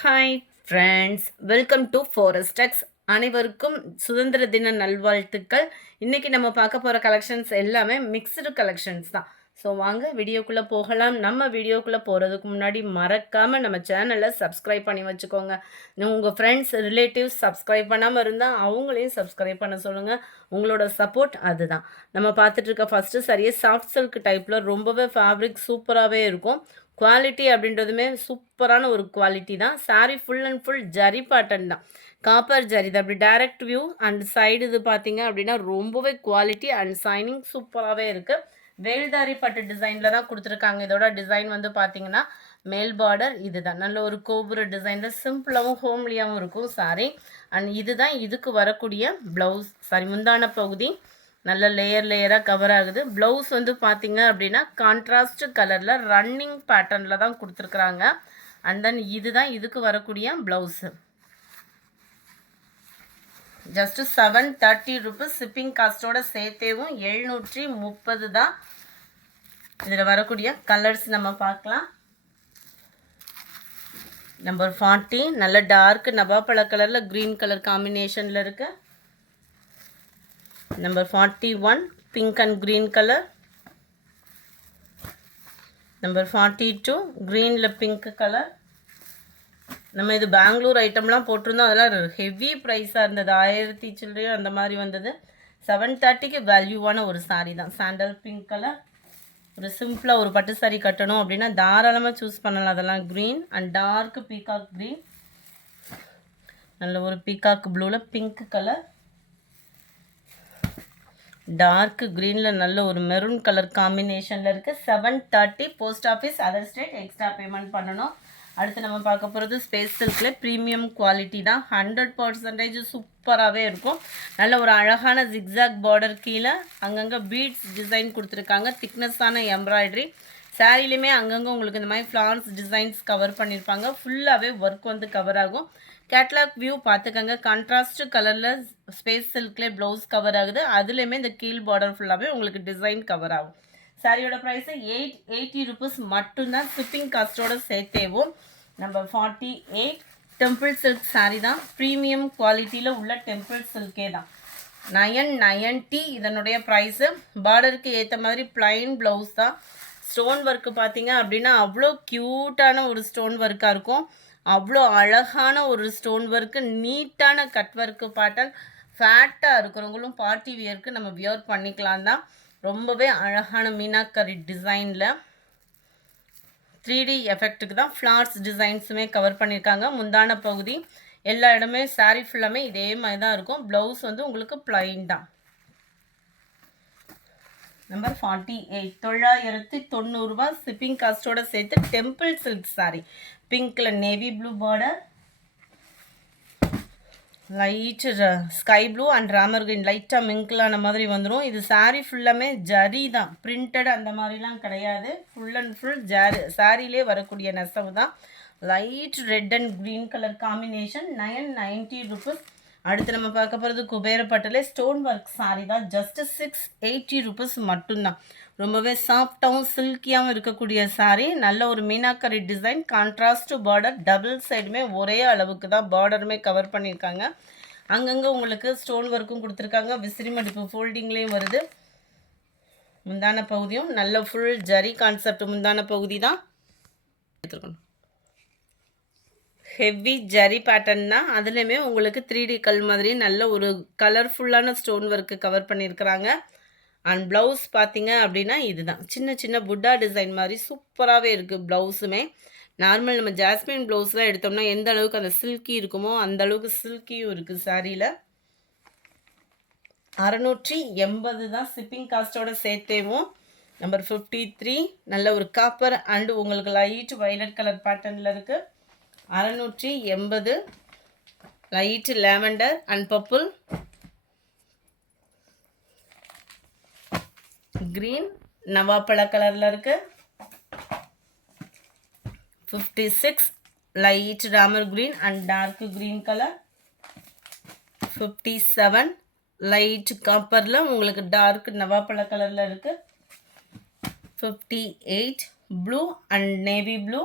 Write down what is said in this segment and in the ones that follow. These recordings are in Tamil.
ஹாய் ஃப்ரெண்ட்ஸ், வெல்கம் டு ஃபாரஸ்டெக்ஸ். அனைவருக்கும் சுதந்திர தின நல்வாழ்த்துக்கள். இன்றைக்கி நம்ம பார்க்க போகிற கலெக்ஷன்ஸ் எல்லாமே மிக்சடு கலெக்ஷன்ஸ் தான். ஸோ வாங்க வீடியோக்குள்ளே போகலாம். நம்ம வீடியோக்குள்ளே போகிறதுக்கு முன்னாடி மறக்காமல் நம்ம சேனலை சப்ஸ்கிரைப் பண்ணி வச்சுக்கோங்க. உங்கள் ஃப்ரெண்ட்ஸ் ரிலேட்டிவ்ஸ் சப்ஸ்கிரைப் பண்ணாமல் இருந்தால் அவங்களையும் சப்ஸ்கிரைப் பண்ண சொல்லுங்கள். உங்களோட சப்போர்ட் அதுதான். நம்ம பார்த்துட்டு இருக்க ஃபஸ்ட்டு சரியே சாஃப்ட் சில்க் டைப்பில் ரொம்பவே ஃபேப்ரிக் சூப்பராகவே இருக்கும். குவாலிட்டி அப்படின்றதுமே சூப்பரான ஒரு குவாலிட்டி தான். Sari full and full zari pattern தான், காப்பர் ஜரி தான். அப்படி டைரக்ட் வியூ அண்ட் சைடு இது பார்த்தீங்க அப்படின்னா ரொம்பவே குவாலிட்டி அண்ட் சைனிங் சூப்பராகவே இருக்குது. வேல்தாரி பட்டு டிசைனில் தான் கொடுத்துருக்காங்க. இதோட டிசைன் வந்து பார்த்தீங்கன்னா மேல் பார்டர் இதுதான், நல்ல ஒரு கோபுர டிசைனில் சிம்பிளாகவும் ஹோம்லியாகவும் இருக்கும் சாரீ. அண்ட் இதுதான் இதுக்கு வரக்கூடிய ப்ளவுஸ், முந்தான பகுதி நல்ல லேயராக கவர் ஆகுது. ப்ளவுஸ் வந்து பார்த்தீங்க அப்படின்னா கான்ட்ராஸ்ட் கலரில் ரன்னிங் பேட்டர்னில் தான் கொடுத்துருக்குறாங்க. அண்ட் தென் இதுதான் இதுக்கு வரக்கூடிய ப்ளவுஸு. ஜஸ்ட்டு 730 ருபீஸ் ஷிப்பிங் காஸ்ட்டோட சேர்த்தேவும் 730 தான். இதில் வரக்கூடிய கலர்ஸ் நம்ம பார்க்கலாம். நம்பர் 40 நல்ல டார்க் நவாப்பழ கலரில் க்ரீன் கலர் காம்பினேஷனில் இருக்குது. Number 41 pink and green color. Number 42 greenல pink color. நம்ம இது பெங்களூர் ஐட்டம்லாம் போட்டிருந்தோம், அதெல்லாம் ஹெவி ப்ரைஸாக இருந்தது. 1000 சில்லறையோ அந்த மாதிரி வந்தது. 730க்கு வேல்யூவான ஒரு சாரீ தான். Sandal pink colour. ஒரு சிம்பிளாக ஒரு பட்டு சாரீ கட்டணும் அப்படின்னா தாராளமாக சூஸ் பண்ணலாம். அதெல்லாம் green and dark peacock green, நல்ல ஒரு பீகாக் ப்ளூவில் பிங்க் கலர், டார்க் க்ரீனில் நல்ல ஒரு மெரூன் கலர் காம்பினேஷனில் இருக்குது. 730 post office other state extra payment பண்ணணும். அடுத்து நம்ம பார்க்க போகிறது ஸ்பேஸ் சில்கில் ப்ரீமியம் குவாலிட்டி தான். 100% சூப்பராகவே இருக்கும். நல்ல ஒரு அழகான ஜிக்ஸாக் பார்டர், கீழே அங்கங்கே பீட்ஸ் டிசைன் கொடுத்துருக்காங்க. திக்னஸான எம்ப்ராய்டரி. சாரிலையுமே அங்கங்கே உங்களுக்கு இந்த மாதிரி ஃப்ளார்ஸ் டிசைன்ஸ் கவர் பண்ணியிருப்பாங்க. ஃபுல்லாகவே ஒர்க் வந்து கவர் ஆகும். கேட்லாக் வியூ பார்த்துக்கங்க. கான்ட்ராஸ்ட் கலரில் ஸ்பேஸ் சில்க்லேயே ப்ளவுஸ் கவர் ஆகுது. அதுலேயுமே இந்த கீழ் பார்டர் ஃபுல்லாகவே உங்களுக்கு டிசைன் கவர் ஆகும். சாரியோட ப்ரைஸு 880 ருபீஸ் மட்டும்தான் ஷிப்பிங் காஸ்ட்டோட சேர்த்தேவும். நம்பர் 48 டெம்பிள் சில்க் சாரீ தான். ப்ரீமியம் குவாலிட்டியில் உள்ள டெம்பிள் சில்கே தான். 990 இதனுடைய ப்ரைஸு. பார்டருக்கு ஏற்ற மாதிரி ப்ளைன் ப்ளவுஸ் தான். ஸ்டோன் ஒர்க்கு பார்த்தீங்க அப்படின்னா அவ்வளோ க்யூட்டான ஒரு ஸ்டோன் ஒர்க்காக இருக்கும். அவ்வளோ அழகான ஒரு ஸ்டோன் ஒர்க்கு, நீட்டான கட் ஒர்க்கு பேட்டர்ன். ஃபேட்டாக இருக்கிறவங்களும் பார்ட்டி வியருக்கு நம்ம வியர் பண்ணிக்கலாம் தான். ரொம்பவே அழகான மீனாக்கரி டிசைனில் 3D எஃபெக்ட்டுக்கு தான் ஃப்ளார்ஸ் டிசைன்ஸுமே கவர் பண்ணியிருக்காங்க. முந்தான பகுதி எல்லா இடமே சாரீ ஃபுல்லாமே இதே மாதிரி தான் இருக்கும். ப்ளவுஸ் வந்து உங்களுக்கு ப்ளைன் தான். நம்பர் 48 990 ரூபா ஷிப்பிங் காஸ்ட்டோட சேர்த்து டெம்பிள் சில்க் சாரீ. பிங்க்கில் navy blue border, light sky blue and Ramar green லைட்டாக மிங்கிளான மாதிரி வந்துடும். இது சாரீ ஃபுல்லாமே ஜரி தான், பிரிண்டட் அந்த மாதிரிலாம் கிடையாது. ஃபுல் அண்ட் ஃபுல் சாரிலே வரக்கூடிய நெசவு தான். Light red and green colour combination. 990 rupees. அடுத்து நம்ம பார்க்க போகிறது குபேரப்பட்டில் ஸ்டோன் ஒர்க் சாரீ தான். ஜஸ்ட்டு 680 ருபீஸ் மட்டும்தான். ரொம்பவே சாஃப்டாகவும் சில்கியாகவும் இருக்கக்கூடிய சாரீ. நல்ல ஒரு meenakari design, contrast border, double சைடுமே ஒரே அளவுக்கு தான் பார்டருமே கவர் பண்ணியிருக்காங்க. அங்கங்கே உங்களுக்கு ஸ்டோன் ஒர்க்கும் கொடுத்துருக்காங்க. விசிறி மடிப்பு ஃபோல்டிங்லேயும் வருது. முந்தான பகுதியும் நல்ல ஃபுல் ஜரி கான்செப்ட் முந்தான பகுதி தான் எடுத்துருக்கணும். ஹெவி ஜரி பேட்டர்ன் தான். அதுலேயுமே உங்களுக்கு 3D கல் மாதிரி நல்ல ஒரு கலர்ஃபுல்லான ஸ்டோன் ஒர்க்கு கவர் பண்ணியிருக்கிறாங்க. அண்ட் ப்ளவுஸ் பார்த்தீங்க அப்படின்னா இதுதான், சின்ன சின்ன புட்டா டிசைன் மாதிரி சூப்பராகவே இருக்குது. ப்ளவுஸுமே நார்மல் நம்ம ஜாஸ்மின் ப்ளவுஸ்லாம் எடுத்தோம்னா எந்த அளவுக்கு அந்த சில்கி இருக்குமோ அந்த அளவுக்கு சில்கியும் இருக்குது சாரியில். 680 தான் ஷிப்பிங் காஸ்ட்டோட சேர்த்தேவும். நம்பர் 53 நல்ல ஒரு காப்பர் அண்டு உங்களுக்கு லைட் வைலட் கலர் பேட்டர்னில் இருக்குது. 680 light lavender and purple, green நவாப்பழ கலரில் இருக்குது. 56 light Ramar green and dark green colour. 57 light காப்பரில் உங்களுக்கு டார்க் நவாப்பழ கலரில் இருக்குது. 58 blue and navy blue.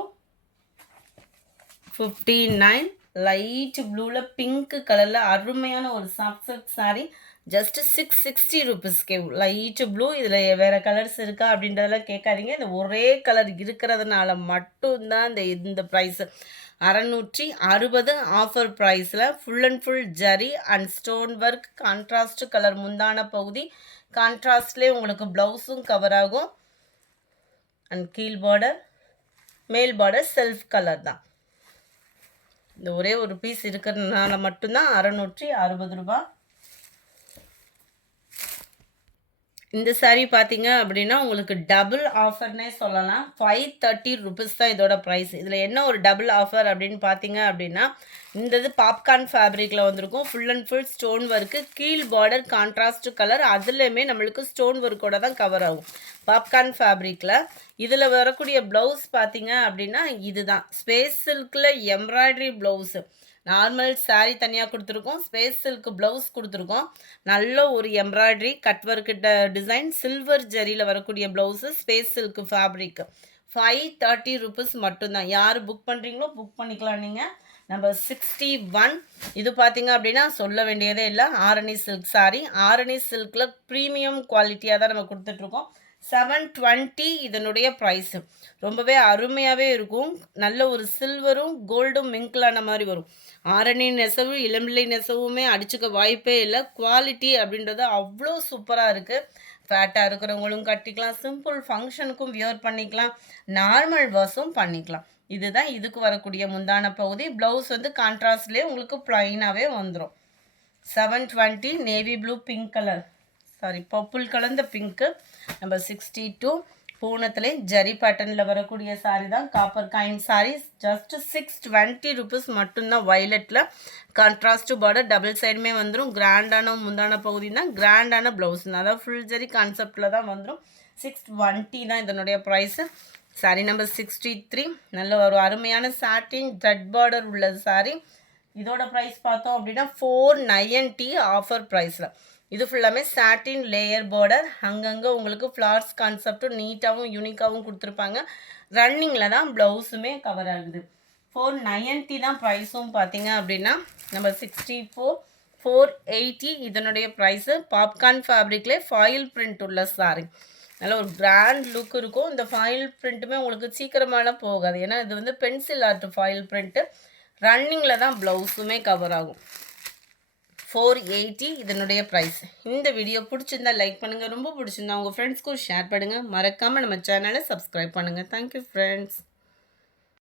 59. Light ப்ளூவில் பிங்க் கலரில் அருமையான ஒரு சாஃப்ட் சில்க் சாரீ. ஜஸ்ட் 660 ருபீஸ்க்கே. Light blue. இதில் வேறு கலர்ஸ் இருக்கா அப்படின்றதெல்லாம் கேட்காதீங்க. இந்த ஒரே கலர் இருக்கிறதுனால மட்டும்தான் இந்த ப்ரைஸு. 660 ஆஃபர் ப்ரைஸில் full and full zari and stone work contrast colour முந்தான பகுதி. கான்ட்ராஸ்ட்லேயே உங்களுக்கு ப்ளவுஸும் கவர் ஆகும். அண்ட் கீழ் பார்டர், மேல் பார்டர் செல்ஃப் கலர் தான். இந்த ஒரே ஒரு பீஸ் இருக்கிறதுனால மட்டும்தான் 660 ரூபா. இந்த சாரீ பார்த்தீங்க அப்படின்னா உங்களுக்கு டபுள் ஆஃபர்னே சொல்லலாம். 530 ருபீஸ் தான் இதோட ப்ரைஸ். இதில் என்ன ஒரு டபுள் ஆஃபர் அப்படின்னு பார்த்தீங்க அப்படின்னா, இந்த இது பாப்கார்ன் ஃபேப்ரிக்கில் வந்திருக்கும். Full and full stone work. கீழ் பார்டர் கான்ட்ராஸ்ட் கலர். அதுலேயுமே நம்மளுக்கு ஸ்டோன் ஒர்க்கோட தான் கவர் ஆகும் பாப்கார்ன் ஃபேப்ரிக்கில். இதில் வரக்கூடிய ப்ளவுஸ் பார்த்தீங்க அப்படின்னா இதுதான். ஸ்பேஸ் சில்கில் எம்ப்ராய்டரி ப்ளவுஸு. நார்மல் சாரீ தனியாக கொடுத்துருக்கோம். ஸ்பேஸ் சில்க் ப்ளவுஸ் கொடுத்துருக்கோம். நல்ல ஒரு embroidery cut work design silver ஜரியில் வரக்கூடிய blouse. Space silk fabric. 530 rupees மட்டும்தான். யார் புக் பண்ணுறீங்களோ புக் பண்ணிக்கலாம் நீங்கள். நம்பர் 61. இது பார்த்தீங்க அப்படின்னா சொல்ல வேண்டியதே இல்லை. ஆரணி சில்க் சாரீ. ஆரணி சில்கில் ப்ரீமியம் குவாலிட்டியாக தான் நம்ம கொடுத்துட்ருக்கோம். 720 இதனுடைய ப்ரைஸு. ரொம்பவே அருமையாகவே இருக்கும். நல்ல ஒரு சில்வரும் கோல்டும் மிங்கிளான மாதிரி வரும். ஆரணி நெசவு இளம்பிள்ளை நெசவுமே அடிச்சுக்க வாய்ப்பே இல்லை. குவாலிட்டி அப்படின்றது அவ்வளோ சூப்பராக இருக்குது. ஃபேட்டாக இருக்கிறவங்களும் கட்டிக்கலாம். சிம்பிள் ஃபங்க்ஷனுக்கும் வியர் பண்ணிக்கலாம். நார்மல் வாஷும் பண்ணிக்கலாம். இதுதான் இதுக்கு வரக்கூடிய முந்தான பகுதி. ப்ளவுஸ் வந்து கான்ட்ராஸ்ட்லேயே உங்களுக்கு ப்ளைனாகவே வந்துடும். 720. Navy blue pink colour, sorry purple கலந்த பிங்க்கு. நம்பர் 62. பூனத்திலே ஜரி பேட்டர்னில் வரக்கூடிய சாரீ தான். Copper coin saris. Just 620 rupees மட்டும்தான். வயலட்டில் கான்ட்ராஸ்ட் பார்டர் டபுள் சைடுமே வந்துடும். கிராண்டான முந்தான பகுதி தான். கிராண்டான ப்ளவுஸ் தான். அதாவது ஃபுல் ஜரி கான்செப்டில் தான் வந்துடும். 620 தான் இதனுடைய ப்ரைஸு. சாரீ நம்பர் 63. நல்ல ஒரு அருமையான சாட்டின் த்ரெட் பார்டர் உள்ள சாரீ. இதோட ப்ரைஸ் பார்த்தோம் அப்படின்னா 490 ஆஃபர் ப்ரைஸில். இது ஃபுல்லாமே சாட்டின் லேயர் பார்டர். அங்கங்கே உங்களுக்கு ஃப்ளார்ஸ் கான்செப்டும் நீட்டாகவும் யூனிக்காகவும் கொடுத்துருப்பாங்க. ரன்னிங்கில் தான் ப்ளவுஸுமே கவர் ஆகுது. 490 தான் ப்ரைஸும் பார்த்தீங்க அப்படின்னா. நம்பர் 64. 480 இதனுடைய ப்ரைஸு. பாப்கார்ன் ஃபேப்ரிக்லேயே ஃபாயில் பிரிண்ட் உள்ள சாரீ. நல்ல ஒரு கிராண்ட் லுக் இருக்கும். இந்த ஃபாயில் பிரிண்ட்டுமே உங்களுக்கு சீக்கிரமாலாம் போகாது. ஏன்னா இது வந்து பென்சில் ஆர்ட் ஃபாயில் பிரிண்ட்டு. ரன்னிங்கில் தான் ப்ளவுஸுமே கவர் ஆகும். 480 இதனுடைய ப்ரைஸ். இந்த வீடியோ பிடிச்சிருந்தா லைக் பண்ணுங்கள். ரொம்ப பிடிச்சிருந்தா உங்கள் ஃப்ரெண்ட்ஸ்க்கும் ஷேர் பண்ணுங்கள். மறக்காமல் நம்ம சேனலை சப்ஸ்கிரைப் பண்ணுங்கள். Thank you friends.